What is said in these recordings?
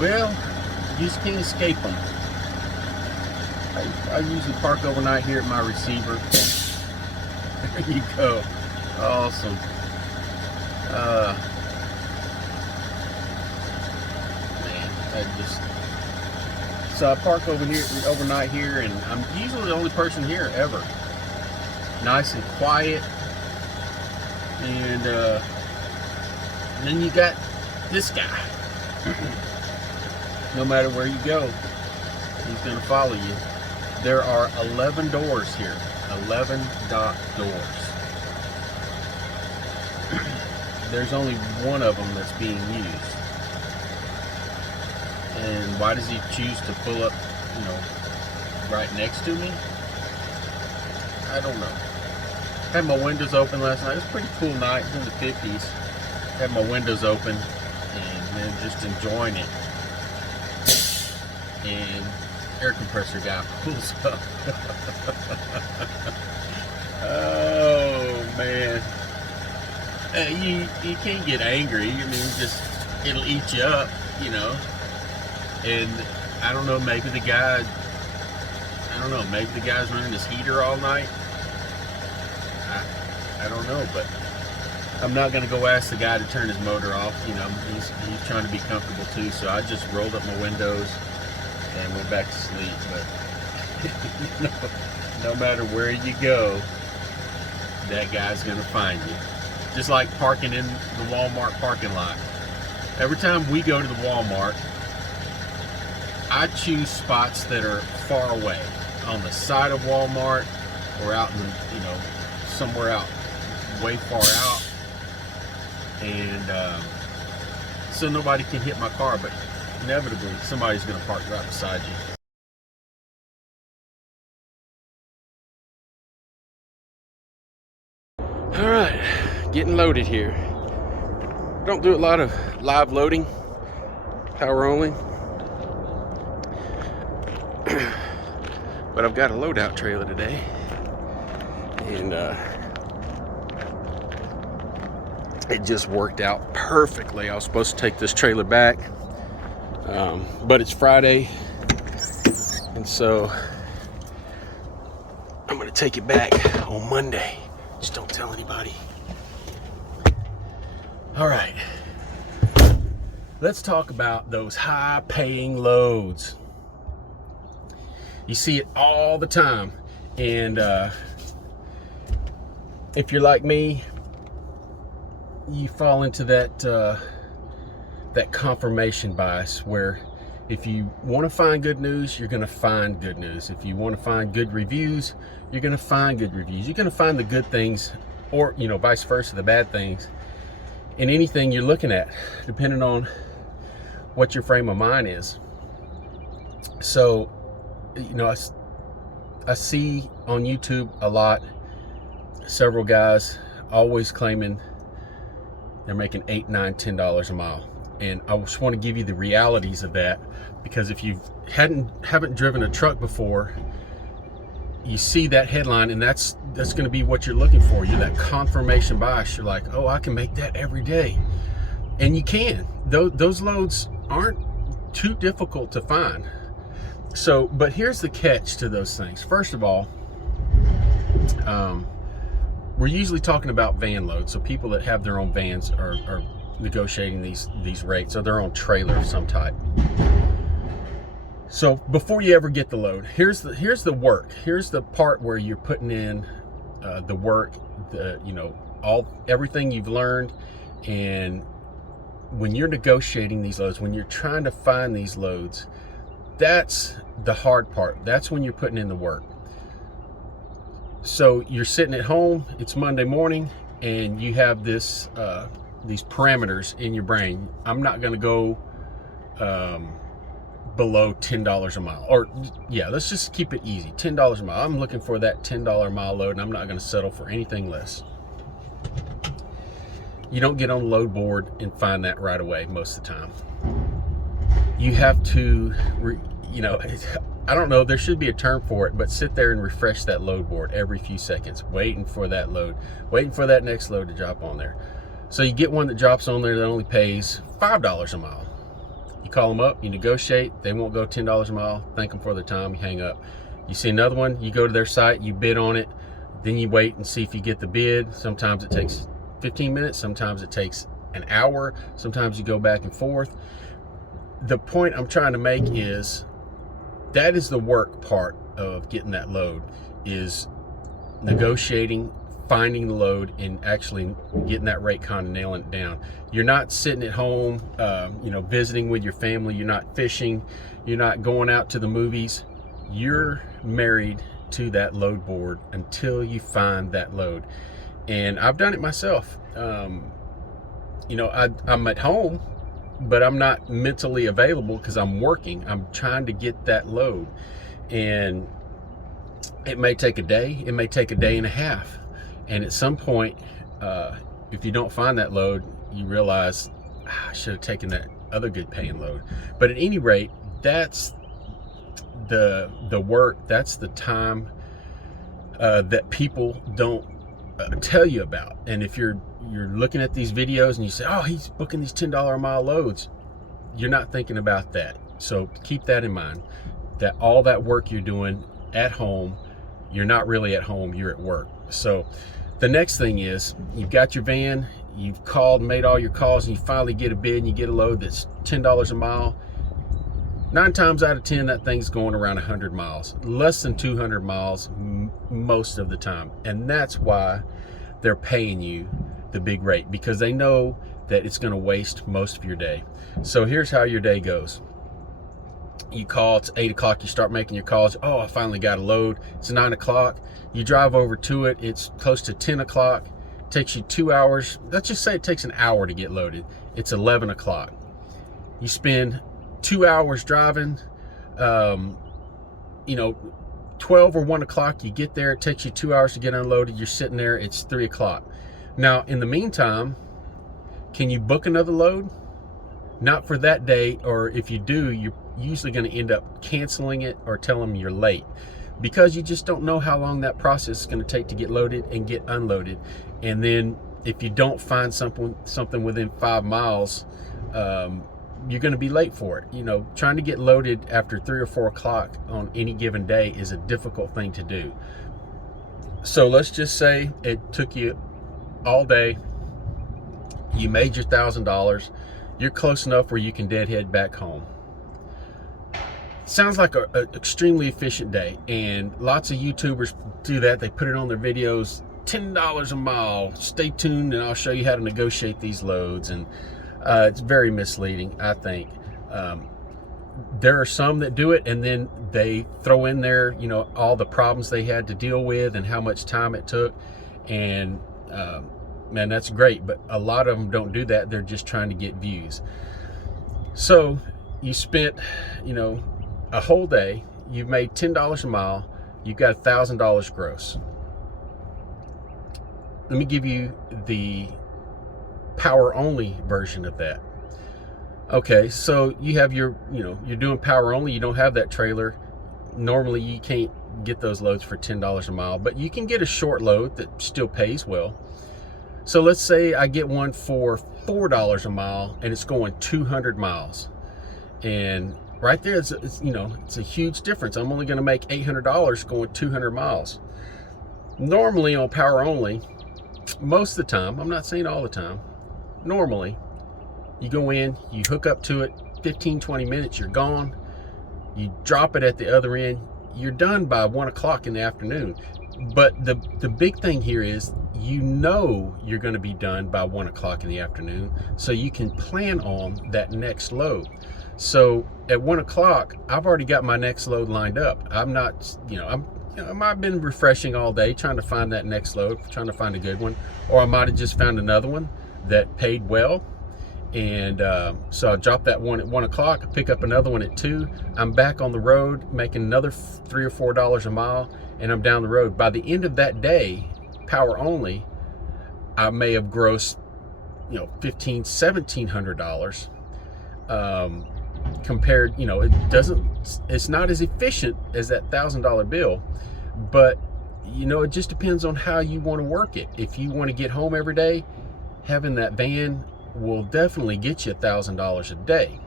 Well, you just can't escape them. I usually park overnight here at my receiver. There you go. Awesome. Man, so I park over here overnight here, and I'm usually the only person here ever. Nice and quiet. And then you got this guy. No matter where you go, he's going to follow you. There are 11 doors here. 11 dock doors. There's only one of them that's being used. And why does he choose to pull up, right next to me? I don't know. Had my windows open last night. It was a pretty cool night. It was in the 50s. Had my windows open and then just enjoying it. And air compressor guy pulls up. Oh man. You can't get angry. I mean, it'll eat you up, And I don't know, maybe the guy's running his heater all night. I don't know, but I'm not gonna go ask the guy to turn his motor off. He's trying to be comfortable too. So I just rolled up my windows and went back to sleep. But no matter where you go, that guy's gonna find you. Just like parking in the Walmart parking lot. Every time we go to the Walmart, I choose spots that are far away, on the side of Walmart or out in, somewhere out, way far out, and so nobody can hit my car, but inevitably somebody's going to park right beside you. All right, getting loaded here. Don't do a lot of live loading, power only. But I've got a loadout trailer today, and it just worked out perfectly. I was supposed to take this trailer back, but it's Friday, and so I'm gonna take it back on Monday. Just don't tell anybody. All right, let's talk about those high-paying loads. You see it all the time, and if you're like me, you fall into that confirmation bias, where if you want to find good news, you're going to find good news. If you want to find good reviews, you're going to find good reviews. You're going to find the good things, or vice versa, the bad things, in anything you're looking at, depending on what your frame of mind is. So I see on YouTube a lot, several guys always claiming they're making $8, $9, $10 a mile. And I just want to give you the realities of that, because if you haven't driven a truck before, you see that headline, and that's going to be what you're looking for. You're that confirmation bias. You're like, oh, I can make that every day. And you can. Those loads aren't too difficult to find. So, but here's the catch to those things. First of all, we're usually talking about van loads. So people that have their own vans are negotiating these rates, or their own trailer of some type. So before you ever get the load, here's the work. Here's the part where you're putting in the work, everything you've learned. And when you're negotiating these loads, when you're trying to find these loads, that's the hard part. That's when you're putting in the work. So you're sitting at home, it's Monday morning, and you have these parameters in your brain. I'm not going to go below $10 a mile, or let's just keep it easy. $10 a mile. I'm looking for that $10 a mile load, and I'm not going to settle for anything less. You don't get on the load board and find that right away most of the time. You have to, I don't know, there should be a term for it, but sit there and refresh that load board every few seconds, waiting for that load, waiting for that next load to drop on there. So you get one that drops on there that only pays $5 a mile. You call them up, you negotiate, they won't go $10 a mile, thank them for their time, you hang up. You see another one, you go to their site, you bid on it, then you wait and see if you get the bid. Sometimes it takes 15 minutes, sometimes it takes an hour, sometimes you go back and forth. The point I'm trying to make is that is the work part of getting that load, is negotiating, finding the load, and actually getting that rate kind of nailing it down. You're not sitting at home, visiting with your family. You're not fishing. You're not going out to the movies. You're married to that load board until you find that load. And I've done it myself. I'm at home, but I'm not mentally available because I'm working. I'm trying to get that load. And it may take a day, it may take a day and a half. And at some point, if you don't find that load, you realize, I should have taken that other good paying load. But at any rate, that's the work, that's the time that people don't tell you about. And if you're looking at these videos and you say, oh, he's booking these $10 a mile loads, you're not thinking about that. So keep that in mind, that all that work you're doing at home, you're not really at home, you're at work. So the next thing is, you've got your van, you've called, made all your calls, and you finally get a bid and you get a load that's $10 a mile. 9 times out of 10, that thing's going around 100 miles, less than 200 miles most of the time. And that's why they're paying you the big rate, because they know that it's going to waste most of your day. So here's how your day goes. You call, it's 8 o'clock, you start making your calls. Oh, I finally got a load. It's 9 o'clock. You drive over to it. It's close to 10 o'clock. It takes you 2 hours. Let's just say it takes an hour to get loaded. It's 11 o'clock. You spend 2 hours driving. 12 or 1 o'clock, you get there. It takes you 2 hours to get unloaded. You're sitting there. It's 3 o'clock. Now, in the meantime, can you book another load? Not for that day, or if you do, you're usually going to end up canceling it or tell them you're late, because you just don't know how long that process is going to take to get loaded and get unloaded. And then if you don't find something within 5 miles, you're going to be late for it. Trying to get loaded after 3 or 4 o'clock on any given day is a difficult thing to do. So let's just say it took you all day. You made your $1,000. You're close enough where you can deadhead back home. Sounds like an extremely efficient day, and lots of YouTubers do that. They put it on their videos, $10 a mile. Stay tuned and I'll show you how to negotiate these loads. And it's very misleading, I think. There are some that do it and then they throw in there, all the problems they had to deal with and how much time it took. And man, that's great, but a lot of them don't do that. They're just trying to get views. So you spent, a whole day, you've made $10 a mile, you've got $1,000 gross. Let me give you the power only version of that. Okay, so you have you're doing power only, you don't have that trailer. Normally you can't get those loads for $10 a mile, but you can get a short load that still pays well. So let's say I get one for $4 a mile and it's going 200 miles. And right there, it's a huge difference. I'm only going to make $800 going 200 miles. Normally on power only, most of the time, I'm not saying all the time, normally you go in, you hook up to it, 15-20 minutes, you're gone. You drop it at the other end, you're done by 1 o'clock in the afternoon. But the big thing here is, you're going to be done by 1 o'clock in the afternoon, so you can plan on that next load. So at 1 o'clock, I've already got my next load lined up. I'm not, I might have been refreshing all day trying to find that next load, trying to find a good one, or I might have just found another one that paid well. And so I drop that one at 1 o'clock, pick up another one at 2. I'm back on the road making another $3 or $4 a mile, and I'm down the road. By the end of that day, power only, I may have grossed, $1,500, $1,700. Compared, it's not as efficient as that $1,000 bill, but it just depends on how you want to work it. If you want to get home every day, having that van will definitely get you $1,000 a day.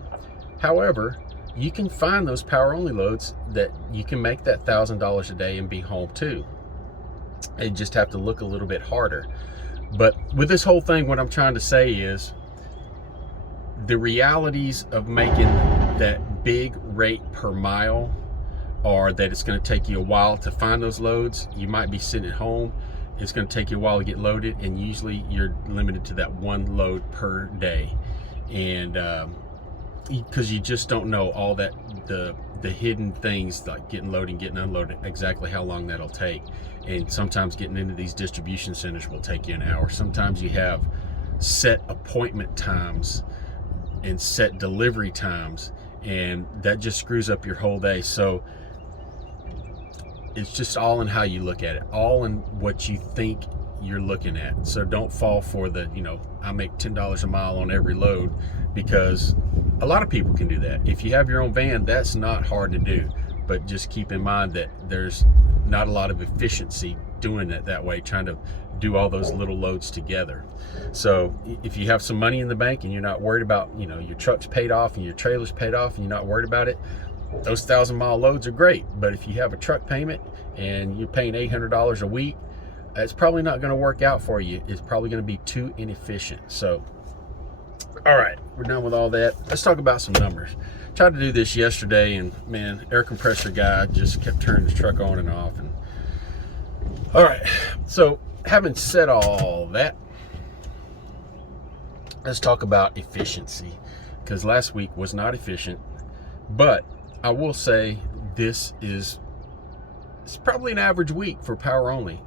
However, you can find those power only loads that you can make that $1,000 a day and be home too. You just have to look a little bit harder. But with this whole thing, what I'm trying to say is the realities of making that big rate per mile are that it's going to take you a while to find those loads. You might be sitting at home. It's going to take you a while to get loaded, and usually you're limited to that one load per day. And because you just don't know all that the hidden things like getting loaded and getting unloaded, exactly how long that'll take. And sometimes getting into these distribution centers will take you an hour. Sometimes you have set appointment times and set delivery times, and that just screws up your whole day. So it's just all in how you look at it, all in what you think you're looking at. So don't fall for the, I make $10 a mile on every load, because a lot of people can do that. If you have your own van, that's not hard to do, but just keep in mind that there's not a lot of efficiency doing it that way, trying to do all those little loads together. So if you have some money in the bank and you're not worried about, your truck's paid off and your trailer's paid off and you're not worried about it, those 1,000-mile loads are great. But if you have a truck payment and you're paying $800 a week, it's probably not going to work out for you. It's probably going to be too inefficient. So, all right, we're done with all that. Let's talk about some numbers. Tried to do this yesterday, and man, air compressor guy just kept turning his truck on and off. And all right, so having said all that, let's talk about efficiency, because last week was not efficient. But I will say it's probably an average week for power only.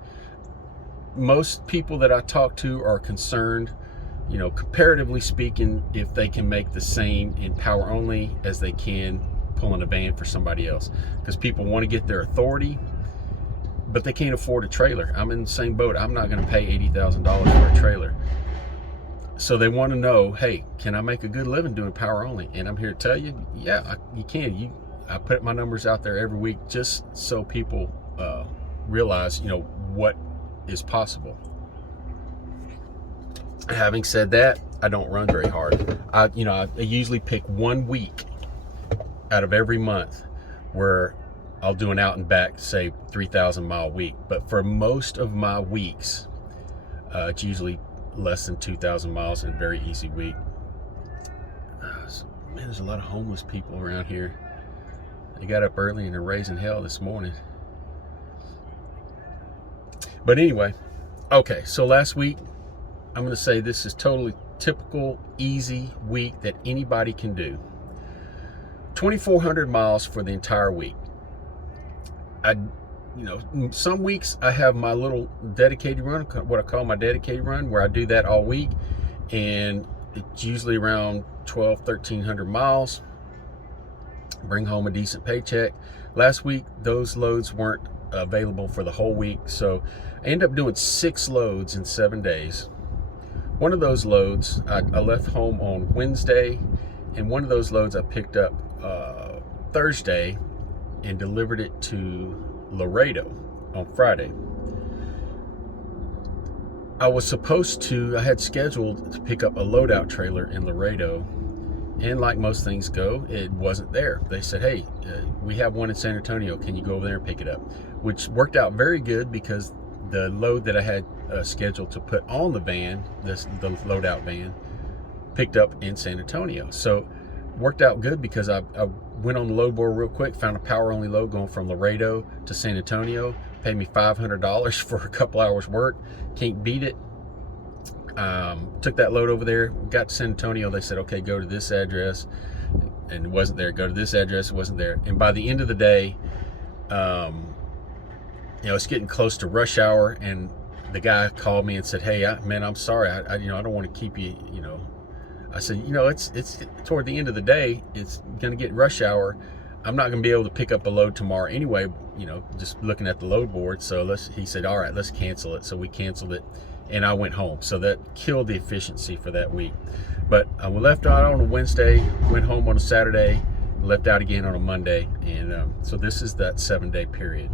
Most people that I talk to are concerned, comparatively speaking, if they can make the same in power only as they can pulling a van for somebody else. Because people want to get their authority, but they can't afford a trailer. I'm in the same boat. I'm not going to pay $80,000 for a trailer. So they want to know, hey, can I make a good living doing power only? And I'm here to tell you, yeah, you can. I put my numbers out there every week just so people realize, what is possible. Having said that, I don't run very hard. I usually pick 1 week out of every month where I'll do an out and back, say 3,000-mile week. But for most of my weeks, it's usually less than 2,000 miles in a very easy week. Man, there's a lot of homeless people around here. They got up early and they're raising hell this morning. But anyway, okay, so last week, I'm going to say this is totally typical, easy week that anybody can do. 2,400 miles for the entire week. Some weeks I have my little dedicated run, what I call my dedicated run, where I do that all week, and it's usually around 1,300 miles. Bring home a decent paycheck. Last week, those loads weren't available for the whole week, so I ended up doing 6 loads in 7 days. One of those loads, I left home on Wednesday, and one of those loads I picked up Thursday and delivered it to Laredo on Friday. I had scheduled to pick up a loadout trailer in Laredo, and like most things go, it wasn't there. They said, hey, we have one in San Antonio. Can you go over there and pick it up? Which worked out very good, because the load that I had scheduled to put on the van, the loadout van, picked up in San Antonio. So worked out good, because I went on the load board real quick, found a power only load going from Laredo to San Antonio, paid me $500 for a couple hours work. Can't beat it. Took that load over there, got to San Antonio. They said, okay, go to this address, and it wasn't there. Go to this address, it wasn't there. And by the end of the day, it's getting close to rush hour, and the guy called me and said, hey, man, I'm sorry. I don't want to keep you, I said, it's toward the end of the day. It's going to get rush hour. I'm not going to be able to pick up a load tomorrow anyway, just looking at the load board. So he said, all right, let's cancel it. So we canceled it, and I went home. So that killed the efficiency for that week. But we left out on a Wednesday, went home on a Saturday, left out again on a Monday. And so this is that 7-day period.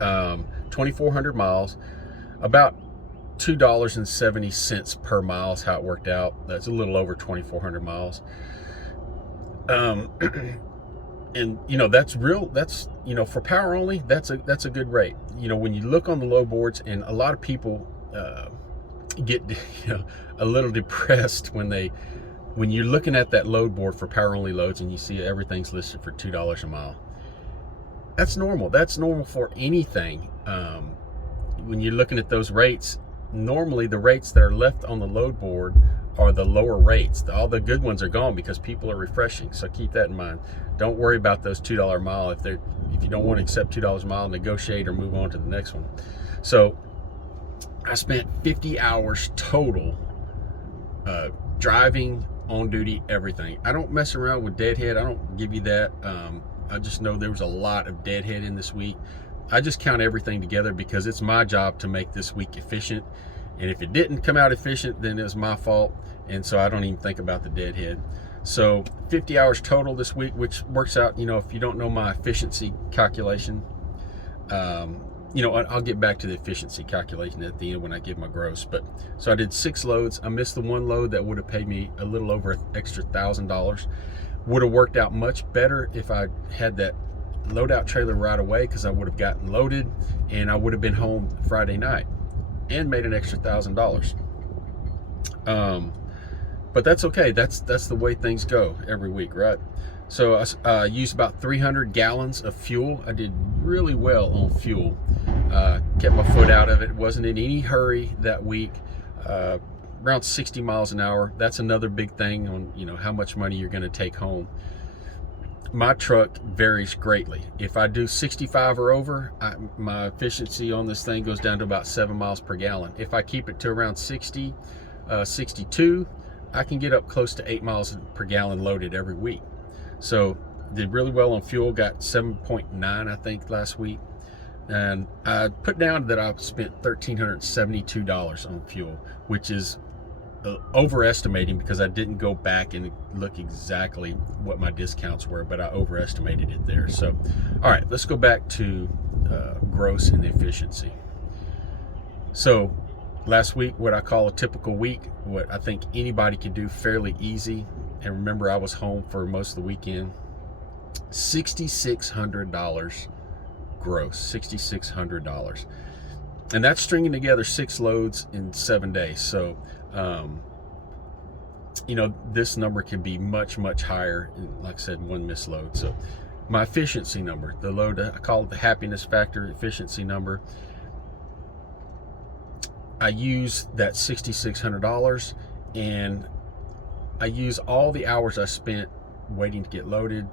2,400 miles, about $2.70 per mile is how it worked out. That's a little over 2,400 miles. Um, and that's real. That's for power only. That's a good rate. When you look on the load boards, and a lot of people get a little depressed when you're looking at that load board for power only loads and you see everything's listed for $2 a mile. That's normal. That's normal for anything. When you're looking at those rates, normally the rates that are left on the load board are the lower rates. All the good ones are gone because people are refreshing. So keep that in mind. Don't worry about those $2 a mile. If you don't want to accept $2 a mile, negotiate or move on to the next one. So I spent 50 hours total driving, on duty, everything. I don't mess around with deadhead. I don't give you that. I just know there was a lot of deadhead in this week. I just count everything together because it's my job to make this week efficient. And if it didn't come out efficient, then it was my fault. And so I don't even think about the deadhead. So 50 hours total this week, which works out, if you don't know my efficiency calculation, I'll get back to the efficiency calculation at the end when I give my gross. But so I did 6 loads. I missed the one load that would have paid me a little over an extra $1,000. Would have worked out much better if I had that loadout trailer right away, because I would have gotten loaded and I would have been home Friday night and made an extra $1,000. But that's okay. That's the way things go every week, right? So I used about 300 gallons of fuel. I did really well on fuel. Kept my foot out of it. Wasn't in any hurry that week. Around 60 miles an hour. That's another big thing on how much money you're going to take home. My truck varies greatly. If I do 65 or over, my efficiency on this thing goes down to about 7 miles per gallon. If I keep it to around 60, 62, I can get up close to 8 miles per gallon loaded every week. So did really well on fuel, got 7.9 I think last week. And I put down that I spent $1,372 on fuel, which is overestimating because I didn't go back and look exactly what my discounts were, but I overestimated it there. So, all right, let's go back to gross and efficiency. So last week, what I call a typical week, what I think anybody can do fairly easy. And remember, I was home for most of the weekend. $6,600 gross, $6,600. And that's stringing together 6 loads in 7 days. So, this number can be much, much higher. Like I said, one missed load. So my efficiency number, the load, I call it the happiness factor efficiency number. I use that $6,600 and I use all the hours I spent waiting to get loaded,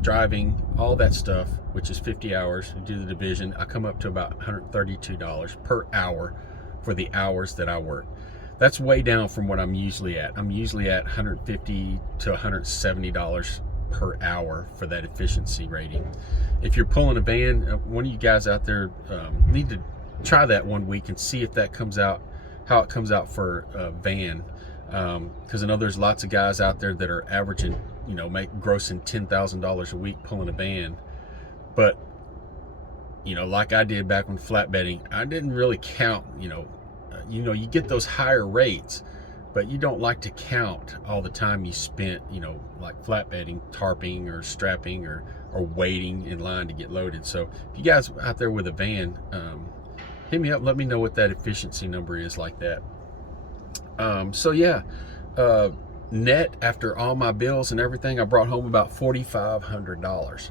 driving, all that stuff, which is 50 hours. Do the division. I come up to about $132 per hour for the hours that I work. That's way down from what I'm usually at. I'm usually at $150 to $170 per hour for that efficiency rating. If you're pulling a van, one of you guys out there need to try that one week and see if that comes out, how it comes out for a van. Because I know there's lots of guys out there that are averaging, grossing $10,000 a week pulling a van. But, like I did back when flatbedding, I didn't really count, you get those higher rates, but you don't like to count all the time you spent, like flatbedding, tarping or strapping or waiting in line to get loaded. So if you guys out there with a van, hit me up, let me know what that efficiency number is like that. So yeah, net after all my bills and everything, I brought home about $4,500.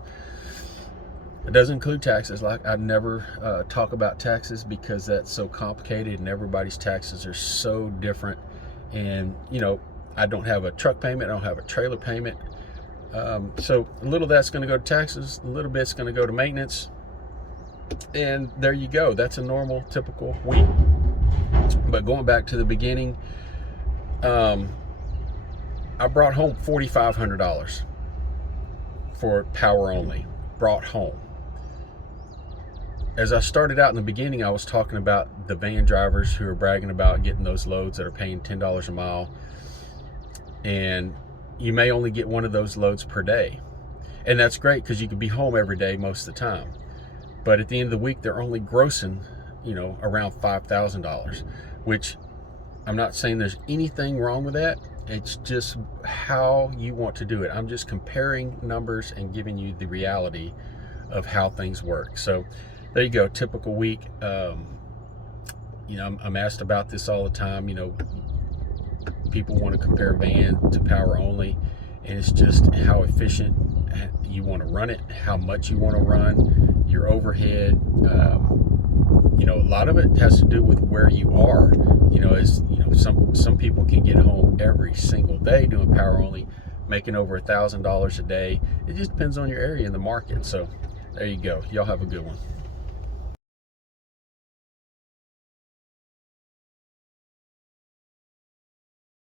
It doesn't include taxes. Like I never talk about taxes because that's so complicated and everybody's taxes are so different. And I don't have a truck payment, I don't have a trailer payment. So a little of that's going to go to taxes, a little bit's going to go to maintenance, and there you go. That's a normal, typical week. But going back to the beginning, I brought home $4,500 for power only. Brought home. As I started out in the beginning, I was talking about the van drivers who are bragging about getting those loads that are paying $10 a mile. And you may only get one of those loads per day. And that's great because you could be home every day most of the time. But at the end of the week, they're only grossing, around $5,000, which I'm not saying there's anything wrong with that. It's just how you want to do it. I'm just comparing numbers and giving you the reality of how things work. So there you go, typical week. I'm asked about this all the time. People want to compare van to power only, and it's just how efficient you want to run it, how much you want to run, your overhead. A lot of it has to do with where you are. Some people can get home every single day doing power only, making over $1,000 a day. It just depends on your area in the market. So there you go. Y'all have a good one.